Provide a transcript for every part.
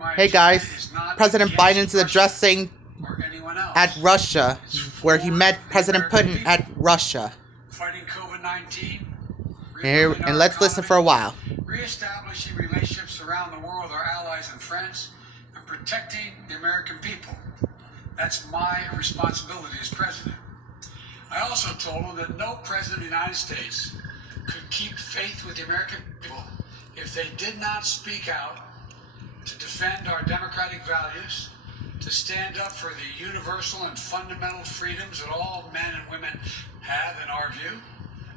Hey guys, President Biden's addressing at Russia, where he met President Putin at Russia. Fighting COVID-19. Here, and let's listen for a while. Reestablishing relationships around the world with our allies and friends, and protecting the American people. That's my responsibility as president. I also told him that no president of the United States could keep faith with the American people if they did not speak out to defend our democratic values, to stand up for the universal and fundamental freedoms that all men and women have in our view.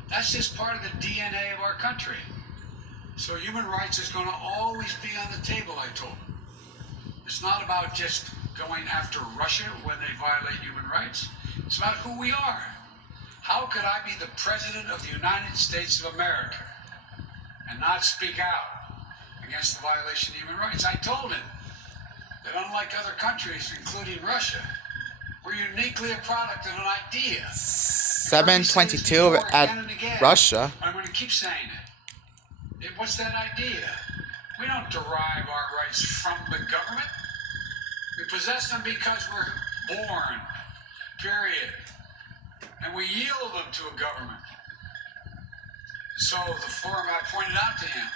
That's just part of the DNA of our country. So human rights is going to always be on the table, I told him. It's not about just going after Russia when they violate human rights. It's about who we are. How could I be the president of the United States of America and not speak out against the violation of human rights? I told him that unlike other countries, including Russia, we're uniquely a product of an idea. 722 at Russia. I'm going to keep saying it. What's that idea? We don't derive our rights from the government. We possess them because we're born, period. And we yield them to a government. So the forum, I pointed out to him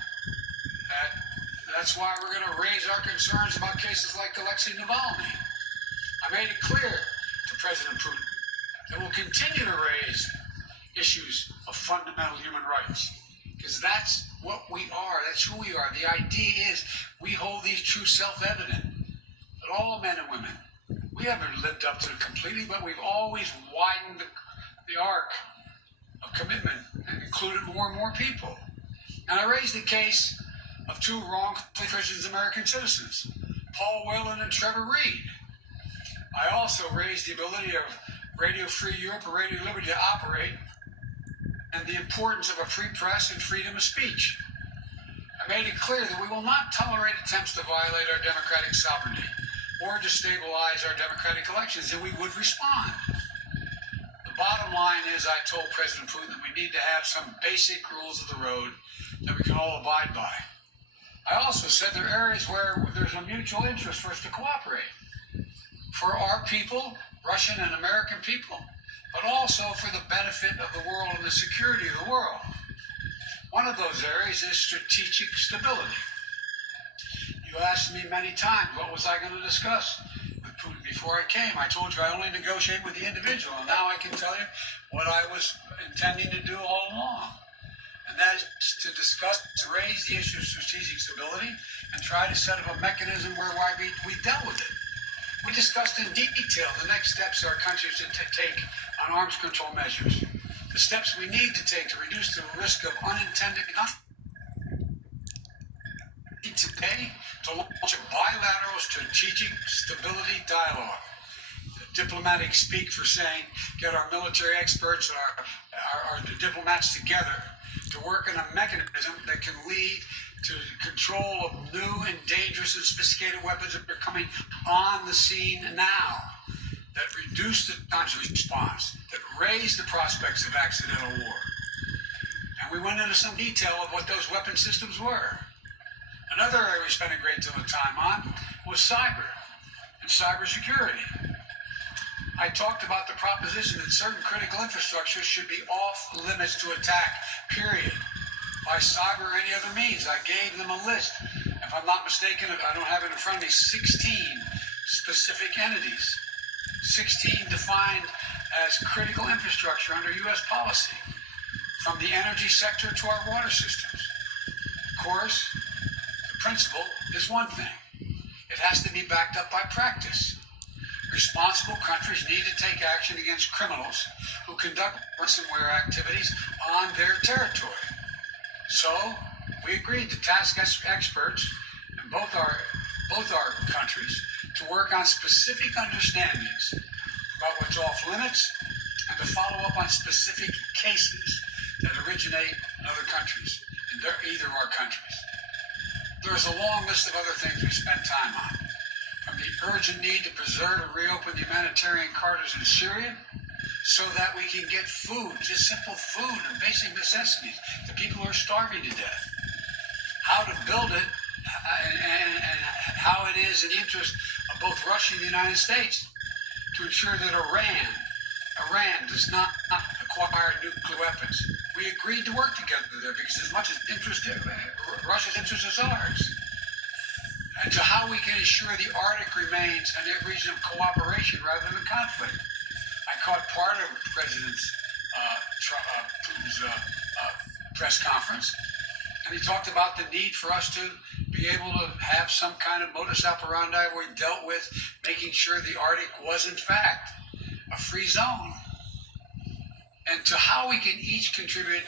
that's why we're going to raise our concerns about cases like Alexei Navalny. I made it clear to President Putin that we'll continue to raise issues of fundamental human rights, because that's what we are. That's who we are. The idea is we hold these truths self-evident, that all men and women, we haven't lived up to it completely, but we've always widened the arc of commitment and included more and more people. And I raised the case of two wrongfully imprisoned American citizens, Paul Whelan and Trevor Reed. I also raised the ability of Radio Free Europe or Radio Liberty to operate and the importance of a free press and freedom of speech. I made it clear that we will not tolerate attempts to violate our democratic sovereignty or destabilize our democratic elections, and we would respond. The bottom line is, I told President Putin that we need to have some basic rules of the road that we can all abide by. I also said there are areas where there's a mutual interest for us to cooperate. For our people, Russian and American people, but also for the benefit of the world and the security of the world. One of those areas is strategic stability. You asked me many times, what was I going to discuss with Putin before I came? I told you I only negotiate with the individual, and now I can tell you what I was intending to do all along. And that is to discuss, to raise the issue of strategic stability and try to set up a mechanism whereby we dealt with it. We discussed in detail the next steps our country should take on arms control measures, the steps we need to take to reduce the risk of unintended today to launch a bilateral strategic stability dialogue. The diplomatic speak for saying get our military experts and our diplomats together to work on a mechanism that can lead to control of new and dangerous and sophisticated weapons that are coming on the scene now, that reduce the times of response, that raise the prospects of accidental war. And we went into some detail of what those weapon systems were. Another area we spent a great deal of time on was cyber and cybersecurity. I talked about the proposition that certain critical infrastructure should be off limits to attack, period, by cyber or any other means. I gave them a list. If I'm not mistaken, I don't have it in front of me, 16 specific entities. 16 defined as critical infrastructure under U.S. policy, from the energy sector to our water systems. Of course, the principle is one thing. It has to be backed up by practice. Responsible countries need to take action against criminals who conduct ransomware activities on their territory. So we agreed to task experts in both our countries to work on specific understandings about what's off limits and to follow up on specific cases that originate in other countries, in either of our countries. There's a long list of other things we spent time on, from the urgent need to preserve and reopen the humanitarian corridors in Syria so that we can get food, just simple food and basic necessities to people who are starving to death. How to build it and how it is in the interest of both Russia and the United States to ensure that Iran does not acquire nuclear weapons. We agreed to work together there because as much as Russia's interest is ours. And to how we can ensure the Arctic remains an region of cooperation rather than conflict. I caught part of President Putin's press conference, and he talked about the need for us to be able to have some kind of modus operandi where we dealt with making sure the Arctic was in fact a free zone, and to how we can each contribute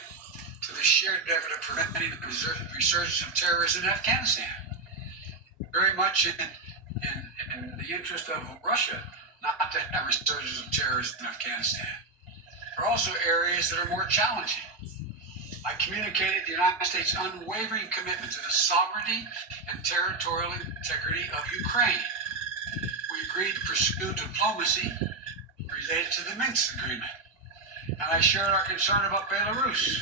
to the shared effort of preventing the resurgence of terrorism in Afghanistan. Very much in the interest of Russia not to have resurgence of terrorism in Afghanistan. There are also areas that are more challenging. I communicated the United States' unwavering commitment to the sovereignty and territorial integrity of Ukraine. We agreed to pursue diplomacy related to the Minsk agreement. And I shared our concern about Belarus.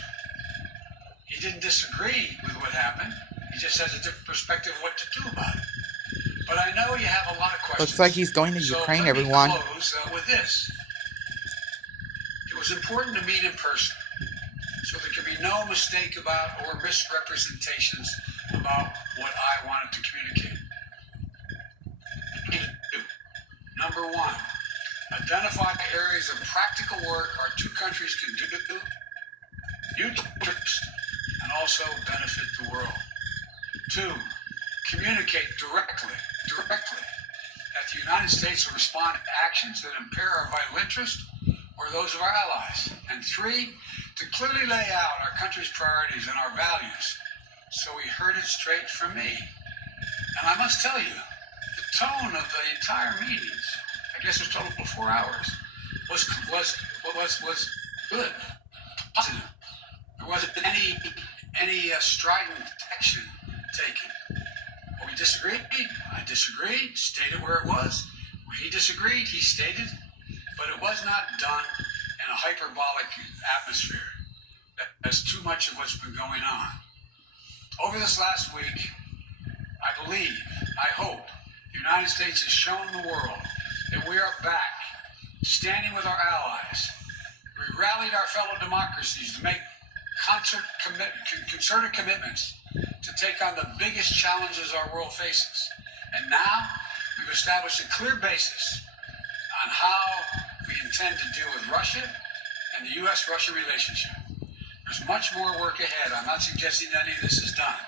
He didn't disagree with what happened. He just has a different perspective of what to do about it. But I know you have a lot of questions. Looks like he's going to Ukraine, everyone. Let me close with this. It was important to meet in person, so there can be no mistake about or misrepresentations about what I wanted to communicate. Number one, identify areas of practical work our two countries can do, and also benefit the world. Two, communicate directly that the United States will respond to actions that impair our vital interest or those of our allies. And three, to clearly lay out our country's priorities and our values so we heard it straight from me. And I must tell you, the tone of the entire meetings, I guess it was total of 4 hours, was good, positive. There wasn't any strident action taken. When we disagreed, I disagreed, stated where it was. When he disagreed, he stated, but it was not done in a hyperbolic atmosphere. That's too much of what's been going on. Over this last week, I believe, I hope, the United States has shown the world that we are back, standing with our allies. We rallied our fellow democracies to make concerted commitments to take on the biggest challenges our world faces. And now we've established a clear basis on how we intend to deal with Russia and the U.S.-Russia relationship. There's much more work ahead. I'm not suggesting any of this is done.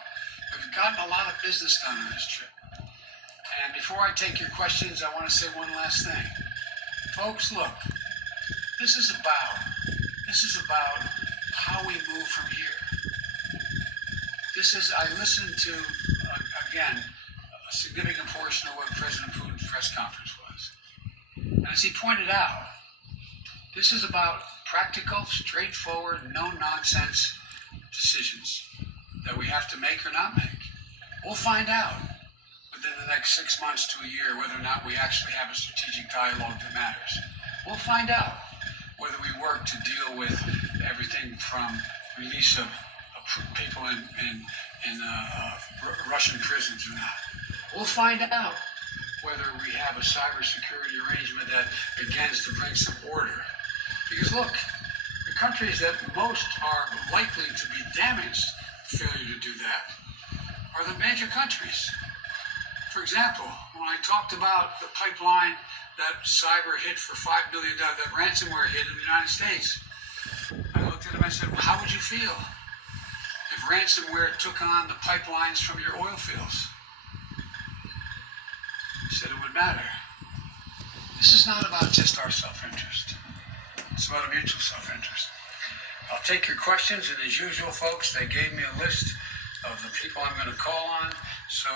We've gotten a lot of business done on this trip. And before I take your questions, I want to say one last thing. Folks, look, this is about how we move from here. I listened to, again, a significant portion of what President Putin's press conference was. And as he pointed out, this is about practical, straightforward, no-nonsense decisions that we have to make or not make. We'll find out within the next 6 months to a year whether or not we actually have a strategic dialogue that matters. We'll find out whether we work to deal with everything from release of people in Russian prisons or not. We'll find out whether we have a cybersecurity arrangement that begins to bring some order. Because look, the countries that most are likely to be damaged failure to do that are the major countries. For example, when I talked about the pipeline that cyber hit for $5 billion, that ransomware hit in the United States, I looked at him and I said, well, how would you feel if ransomware took on the pipelines from your oil fields? He said it would matter. This is not about just our self-interest. It's about a mutual self-interest. I'll take your questions, and as usual, folks, they gave me a list of the people I'm going to call on. So,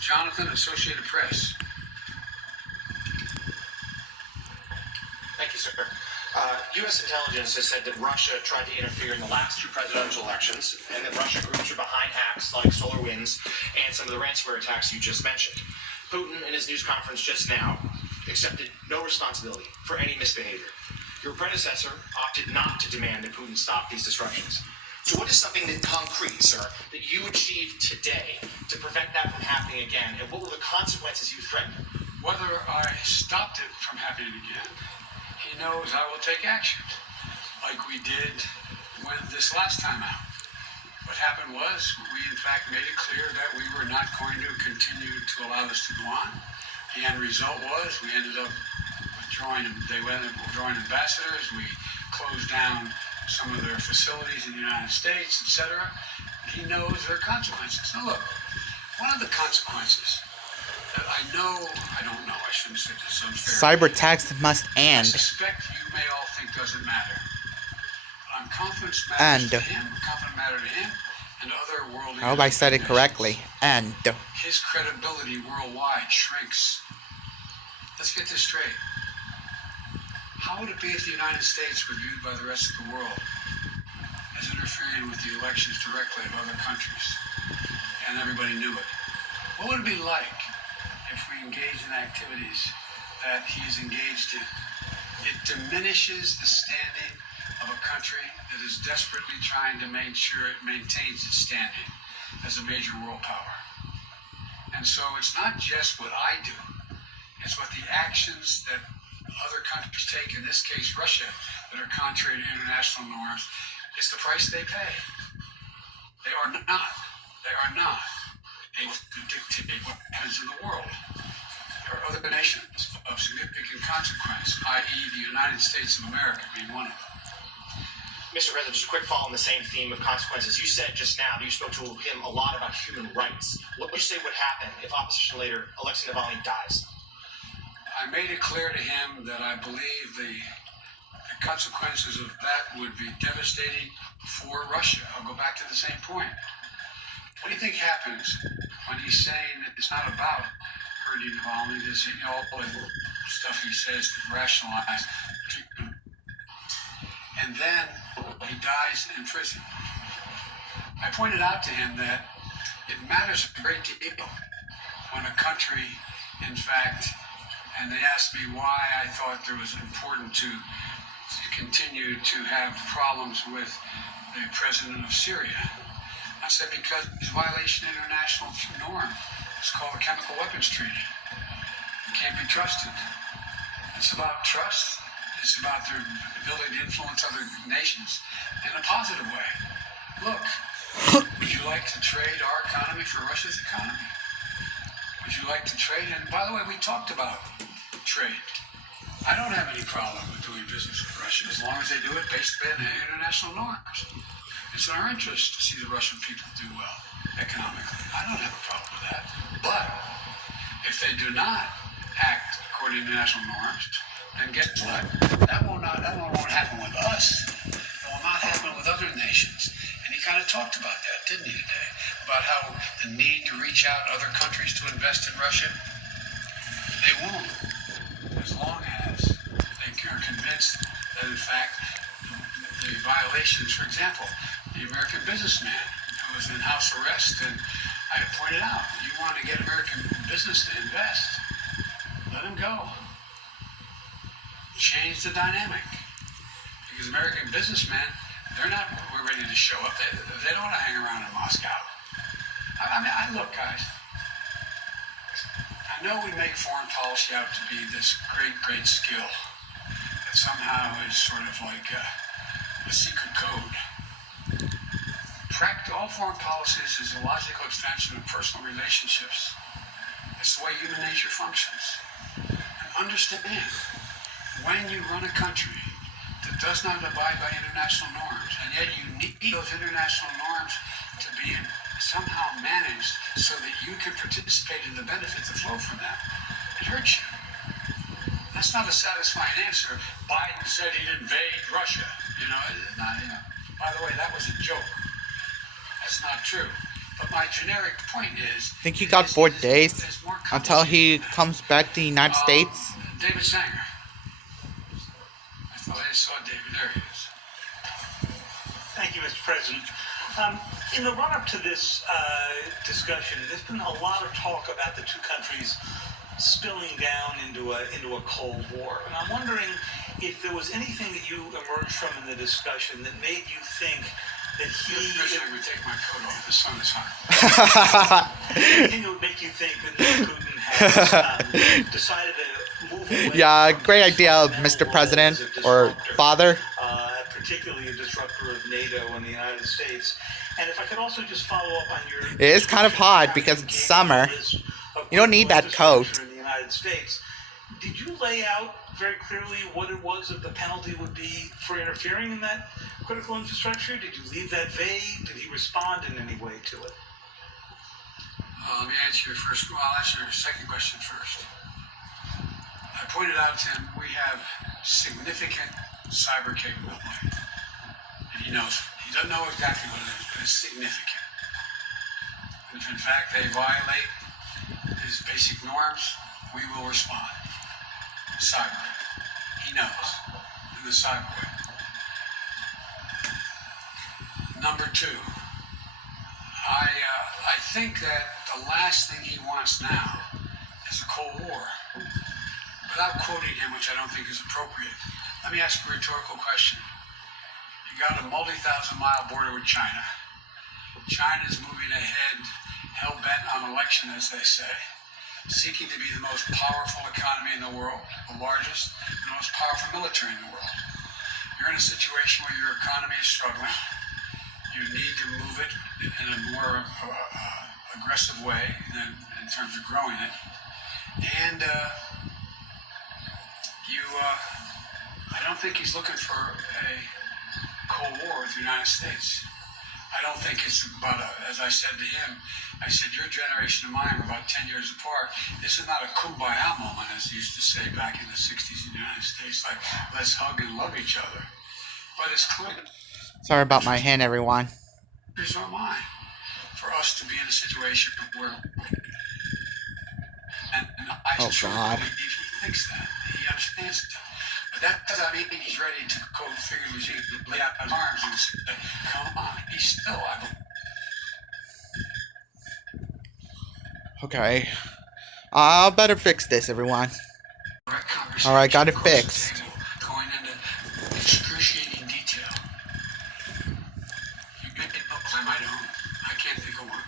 Jonathan, Associated Press. Thank you, sir. U.S. intelligence has said that Russia tried to interfere in the last two presidential elections, and that Russian groups are behind hacks like SolarWinds and some of the ransomware attacks you just mentioned. Putin, in his news conference just now, accepted no responsibility for any misbehavior. Your predecessor opted not to demand that Putin stop these disruptions. So what is something that concrete, sir, that you achieved today to prevent that from happening again? And what were the consequences you threatened? Whether I stopped it from happening again, he knows I will take action, like we did when this last time out. What happened was we in fact made it clear that we were not going to continue to allow this to go on. The end result was we ended up withdrawing ambassadors. We closed down some of their facilities in the United States, etc. He knows there are consequences. Now look, one of the consequences that I don't know, I shouldn't say this unfair. Cyber attacks must I end. suspect you may all think doesn't matter. I'm confident matters to him, and other world leaders. I hope I said it correctly. And His credibility worldwide shrinks. Let's get this straight. How would it be if the United States were viewed by the rest of the world as interfering with the elections directly of other countries, and everybody knew it? What would it be like if we engaged in activities that he's engaged in? It diminishes the standing of a country that is desperately trying to make sure it maintains its standing as a major world power. And so it's not just what I do, it's what the actions that other countries take, in this case Russia, that are contrary to international norms. It's the price they pay. They are not able to dictate what happens in the world. There are other nations of significant consequence, i.e. the United States of America being one of them. Mr. President, just a quick follow on the same theme of consequences. You said just now that you spoke to him a lot about human rights. What would you say would happen if opposition leader Alexei Navalny dies? I made it clear to him that I believe the consequences of that would be devastating for Russia. I'll go back to the same point. What do you think happens when he's saying that it's not about hurting Navalny, this all the stuff he says to rationalize treatment, and then he dies in prison? I pointed out to him that it matters a great deal when a country, in fact, and they asked me why I thought it was important to continue to have problems with the president of Syria. I said because it's a violation of international norm. It's called the Chemical Weapons Treaty. It can't be trusted. It's about trust. It's about their ability to influence other nations in a positive way. Look, would you like to trade our economy for Russia's economy? Would you like to trade? And by the way, we talked about trade. I don't have any problem with doing business with Russia as long as they do it based on international norms. It's in our interest to see the Russian people do well economically. I don't have a problem with that. But if they do not act according to international norms, then guess what? That won't happen with us. It will not happen with other nations. And he kind of talked about that, didn't he, today? About how the need to reach out to other countries to invest in Russia. They won't, as long as they are convinced that, in fact, the violations, for example, the American businessman who was in house arrest, and I pointed out, you want to get American business to invest, let him go. Change the dynamic. Because American businessmen, we're ready to show up. They don't want to hang around in Moscow. Look, guys, I know we make foreign policy out to be this great skill that somehow is sort of like a secret code. All foreign policies is a logical extension of personal relationships. It's the way human nature functions. And understand, when you run a country that does not abide by international norms, and yet you need those international norms to be somehow managed so that you can participate in the benefits that flow from them, it hurts you. That's not a satisfying answer. Biden said he'd invade Russia. By the way, that was a joke. That's not true. But my generic point is... I think he got 4 days until he comes back to the United States. David Sanger. I thought I saw David. There he is. Thank you, Mr. President. In the run-up to this discussion, there's been a lot of talk about the two countries spilling down into a Cold War. And I'm wondering if there was anything that you emerged from in the discussion that made you think that he Commissioner, I'm going to take my coat off. The sun is hot. anything that would make you think that Mr. Putin has decided to move away. Yeah, from great his idea, fundamental Mr. role President, as a or disruptor, father. particularly a disruptor of NATO and the United States. And if I could also just follow up on your... It is kind of hot because it's summer. You don't need that coat. In the United States. Did you lay out very clearly what it was that the penalty would be for interfering in that critical infrastructure? Did you leave that vague? Did he respond in any way to it? Let me answer your first. Well, I'll answer your second question first. I pointed out to him we have significant cyber capability, and he knows. He doesn't know exactly what it is, but it's significant. And if in fact they violate his basic norms, we will respond. Cyber. He knows. In the cyber way. Number two, I think that the last thing he wants now is a Cold War. Without quoting him, which I don't think is appropriate, let me ask a rhetorical question. You got a multi-thousand-mile border with China. China is moving ahead, hell-bent on election, as they say, seeking to be the most powerful economy in the world, the largest, and the most powerful military in the world. You're in a situation where your economy is struggling. You need to move it in a more aggressive way in terms of growing it. And I don't think he's looking for a Cold War with the United States. I don't think it's about as I said to him, I said, your generation and mine were about 10 years apart. This is not a kumbaya moment, as they used to say back in the 60s in the United States, like, let's hug and love each other. But it's clear. Sorry about my hand, everyone. Here's our mind. For us to be in a situation where, and I Oh, truly God. believe he thinks that. He understands that. But that doesn't mean he's ready to quote figuratively lay out his arms and say, come on. He's still, I believe. Okay. I'll better fix this, everyone. Alright, got it fixed. Going into excruciating detail. You may be books I might own. I can't think of one.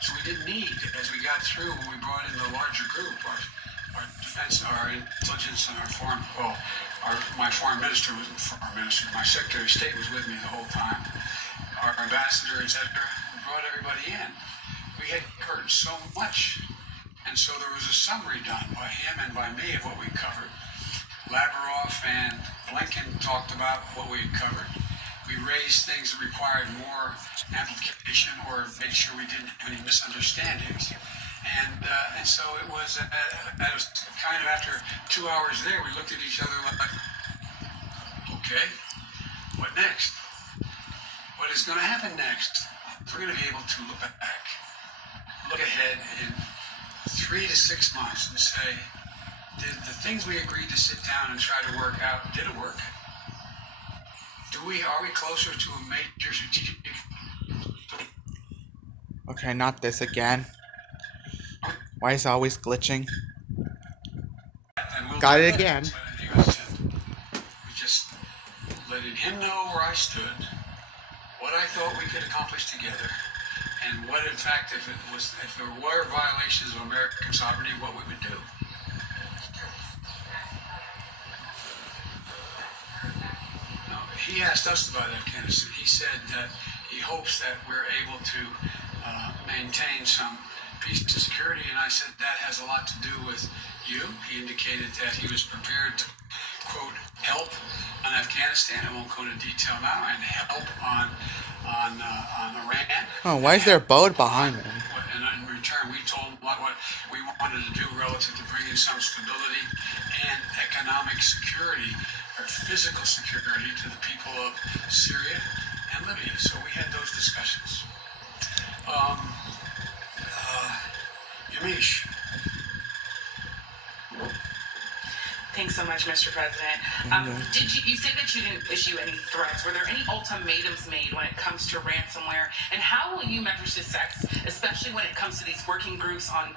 So we didn't need, as we got through, when we brought in the larger group, our defense, our intelligence, and our foreign, well, my foreign minister was foreign minister. My Secretary of State was with me the whole time. Our ambassador, etc. We brought everybody in. We had covered so much. And so there was a summary done by him and by me of what we covered. Lavrov and Blinken talked about what we had covered. We raised things that required more amplification or made sure we didn't have any misunderstandings. And so it was kind of after 2 hours there, we looked at each other like, okay, what next? What is going to happen next? We're going to be able to look ahead in 3 to 6 months and say, did the things we agreed to sit down and try to work out, did it work? Are we closer to a major strategic? Okay, not this again. Why is it always glitching? And we'll Got do it that. again. But anyway, we just letting him know where I stood, what I thought we could accomplish together, and what, in fact, if there were violations of American sovereignty, what we would do. Now, he asked us about Afghanistan. He said that he hopes that we're able to maintain some peace and security, and I said that has a lot to do with you. He indicated that he was prepared to, quote, help on Afghanistan. I won't go into detail now, and help on Iran. Oh, why is there a boat behind him? And in return, we told him what we wanted to do relative to bringing some stability and economic security, or physical security, to the people of Syria and Libya. So we had those discussions. Yamiche. Thanks so much, Mr. President. You said that you didn't issue any threats? Were there any ultimatums made when it comes to ransomware? And how will you measure success, especially when it comes to these working groups on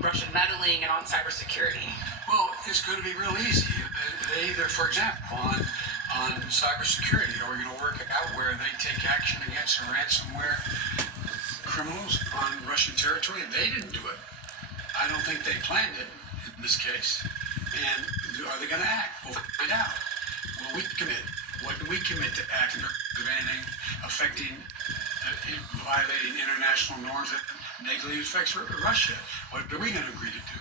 Russian meddling and on cybersecurity? Well, it's going to be real easy. They either, for example, on cybersecurity? Are we going to work out where they take action against the ransomware criminals on Russian territory? They didn't do it. I don't think they planned it in this case. And are they going to act? We'll find out. Will we commit? What do we commit to act preventing, affecting, violating international norms that negatively affects Russia? What are we going to agree to do?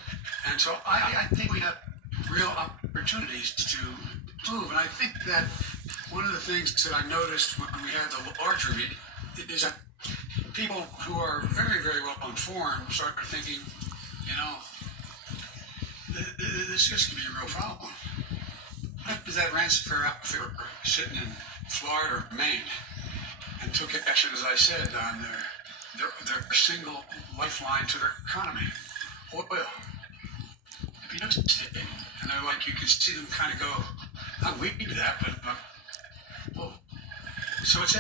And so I think we have real opportunities to move. And I think that one of the things that I noticed when we had the larger meeting is that people who are very, very well informed started thinking, you know, this is going to be a real problem. What was that ransomware outfit sitting in Florida or Maine and took action, as I said, on their single lifeline to their economy, oil. If you notice it, and they're like, you can see them kind of go, oh, we do that, but well, so it's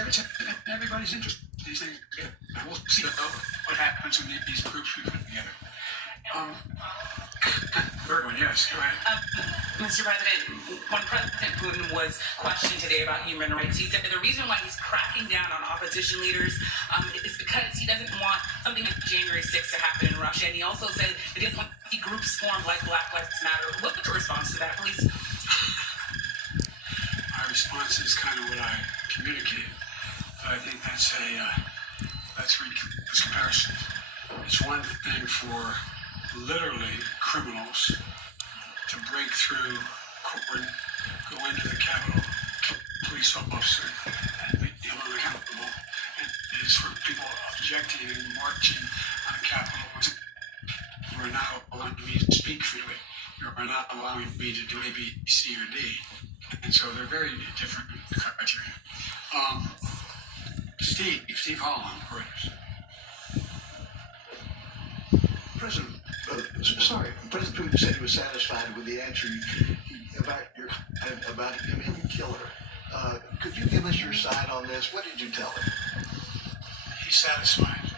everybody's interest in these things. And we'll see what happens when these groups we put together. Third one, yes, go ahead. Mr. President, when President Putin was questioned today about human rights, he said that the reason why he's cracking down on opposition leaders is because he doesn't want something like January 6th to happen in Russia. And he also said that he doesn't want to see groups formed like Black Lives Matter. What's your response to that, please? My response is kind of what I communicated. But I think that's ridiculous comparison. It's one thing for literally criminals to break through court, go into the Capitol, kill a police officer, and be held accountable. And it is for people objecting and marching on the Capitol. You are not allowing me to speak freely. You are not allowing me to do A, B, C, or D. And so they're very different criteria. Steve Holland, Reuters. President Putin said he was satisfied with the answer about him being a killer. Could you give us your side on this? What did you tell him? He's satisfied.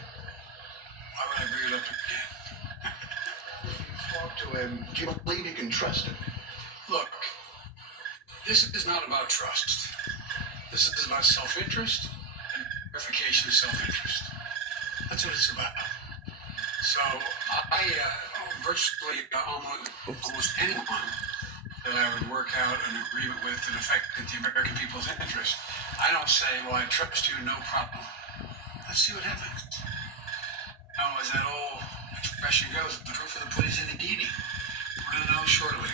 Why would I bring it up again? Talk to him. Do you believe you can trust him? Look, this is not about trust. This is about self-interest and verification of self-interest. That's what it's about. So I virtually almost anyone that I would work out an agreement with that affected the American people's interest, I don't say, well, I trust you, no problem. Let's see what happens. Now, as that old expression goes, the proof of the pudding's in the eating. We're going to know shortly.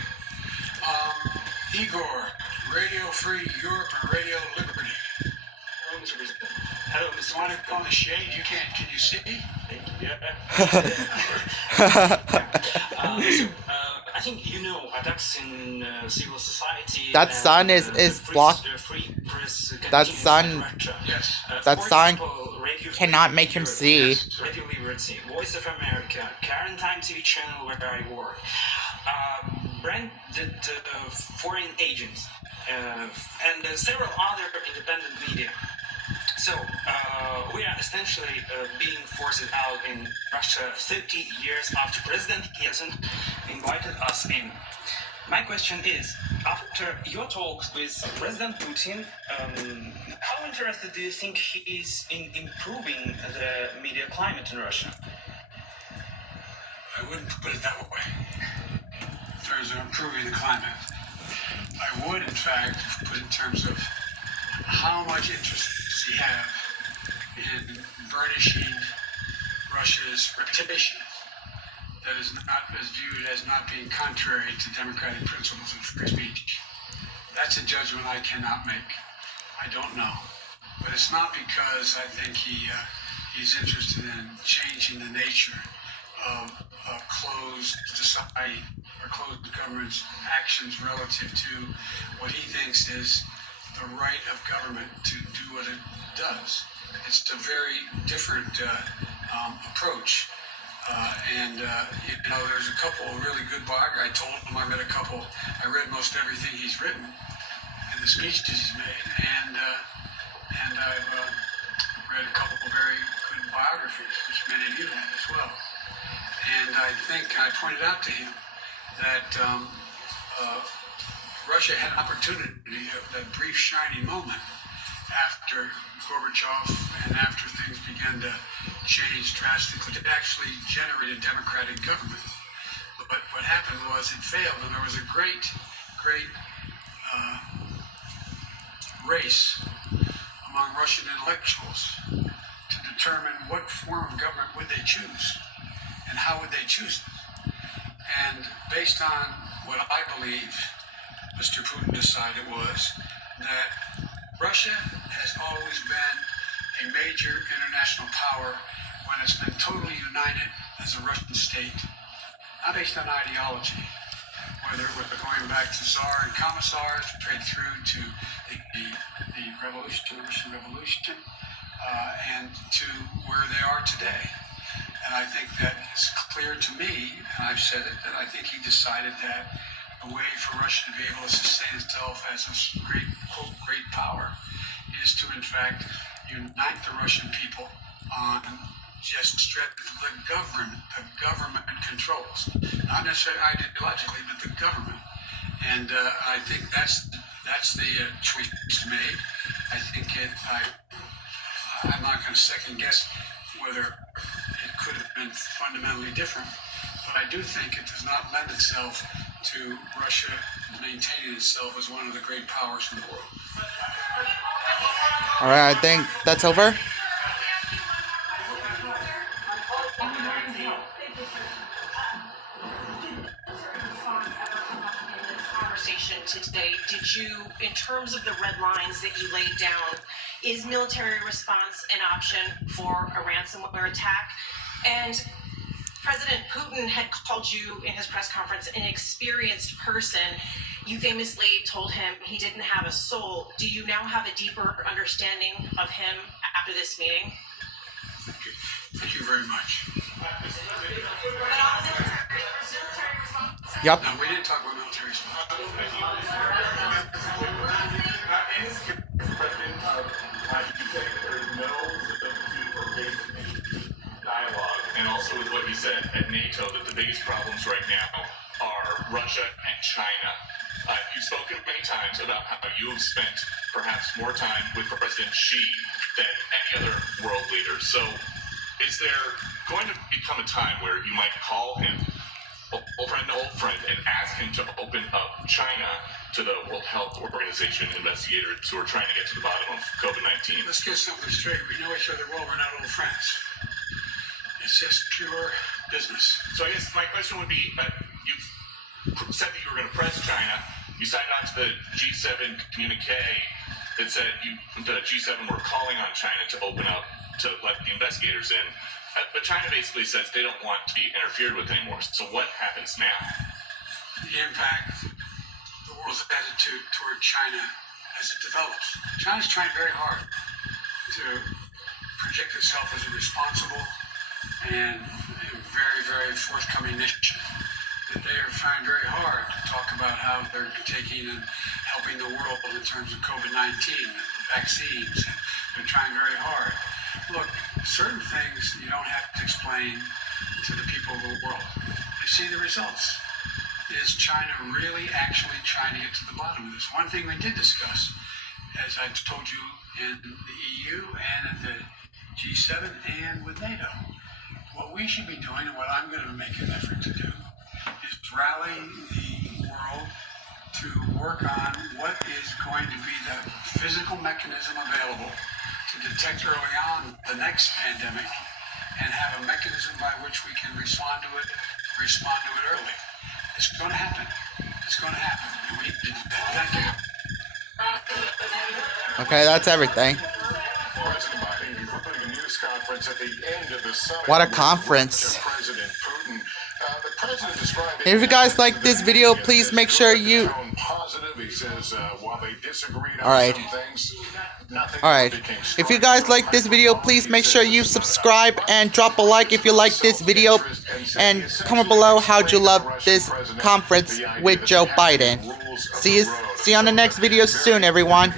Igor, Radio Free Europe and Radio Liberty. Hello, Mr. President. Hello, Mr. You want to go on the shade? You can't. Can you see? I think you know attacks in civil society. That sign is blocked. Free press That sign, Yes. that sign Radio cannot Free make him Europe, see. yes, Radio Liberty, Voice of America, Karen Time TV channel where I work, branded foreign agents, and several other independent media. So, we are essentially being forced out in Russia 30 years after President Yeltsin invited us in. My question is, after your talks with President Putin, how interested do you think he is in improving the media climate in Russia? I wouldn't put it that way. In terms of improving the climate. I would, in fact, put it in terms of how much interest does he have in burnishing Russia's reputation that is viewed as not being contrary to democratic principles and free speech. That's a judgment I cannot make. I don't know. But it's not because I think he's interested in changing the nature of a closed society or closed government's actions relative to what he thinks is the right of government to do what it does. It's a very different approach. There's a couple of really good biographies. I told him I read most everything he's written and the speeches he's made, and I've read a couple of very good biographies, which many of you have as well. And I think I pointed out to him that Russia had an opportunity, that brief shining moment after Gorbachev and after things began to change drastically, to actually generate a democratic government. But what happened was it failed, and there was a great race among Russian intellectuals to determine what form of government would they choose and how would they choose it. And based on what I believe Mr. Putin decided was that Russia has always been a major international power when it's been totally united as a Russian state, not based on ideology, whether it was going back to Tsar and Commissars, straight through to the revolution, the Russian Revolution, and to where they are today. And I think that it's clear to me, and I've said it, that I think he decided that the way for Russia to be able to sustain itself as a great, quote, great power is to, in fact, unite the Russian people on just strength of the government controls, not necessarily ideologically, but the government. And I think that's the choice made. I think I'm not going to second guess whether it could have been fundamentally different, but I do think it does not lend itself to Russia maintaining itself as one of the great powers in the world. All right, I think that's over. Conversation today, did you, in terms of the red lines that you laid down, is military response an option for a ransomware attack? And President Putin had called you in his press conference an experienced person. You famously told him he didn't have a soul. Do you now have a deeper understanding of him after this meeting? Thank you. Thank you very much. Yep. No, we didn't talk about military response. In his President, you say there is no ability for basic dialogue, and also with what you said at NATO, that the biggest problems right now are Russia and China. You've spoken many times about how you have spent perhaps more time with President Xi than any other world leader. So is there going to become a time where you might call him old friend, and ask him to open up China to the World Health Organization investigators who are trying to get to the bottom of COVID-19? Let's get something straight. We know each other well. We're not old friends. It's just pure business. So I guess my question would be, you've said that you were going to press China. You signed on to the G7 communique that said the G7 were calling on China to open up, to let the investigators in. But China basically says they don't want to be interfered with anymore. So what happens now? The impact, the world's attitude toward China as it develops. China's trying very hard to project itself as a responsible and a very, very forthcoming nation. That they are trying very hard to talk about how they're taking and helping the world in terms of COVID-19 and vaccines. They're trying very hard. Look, certain things you don't have to explain to the people of the world. They see the results. Is China really actually trying to get to the bottom of this? One thing we did discuss, as I told you in the EU and at the G7 and with NATO, what we should be doing and what I'm going to make an effort to do is rally the world to work on what is going to be the physical mechanism available to detect early on the next pandemic and have a mechanism by which we can respond to it early. It's going to happen. It's going to happen. And we need to do that. Thank you. Okay, that's everything. President Biden concluding a news conference at the end of the summit. What a conference. President Putin. The president described it. If you guys like this video, please make sure you... Positive. He says while they disagreed on Alright. some things, nothing Alright. became If you guys like this video, please make sure you subscribe and drop a like if you like this video. And comment below how'd you love this conference with Joe Biden. See you on the next video soon, everyone.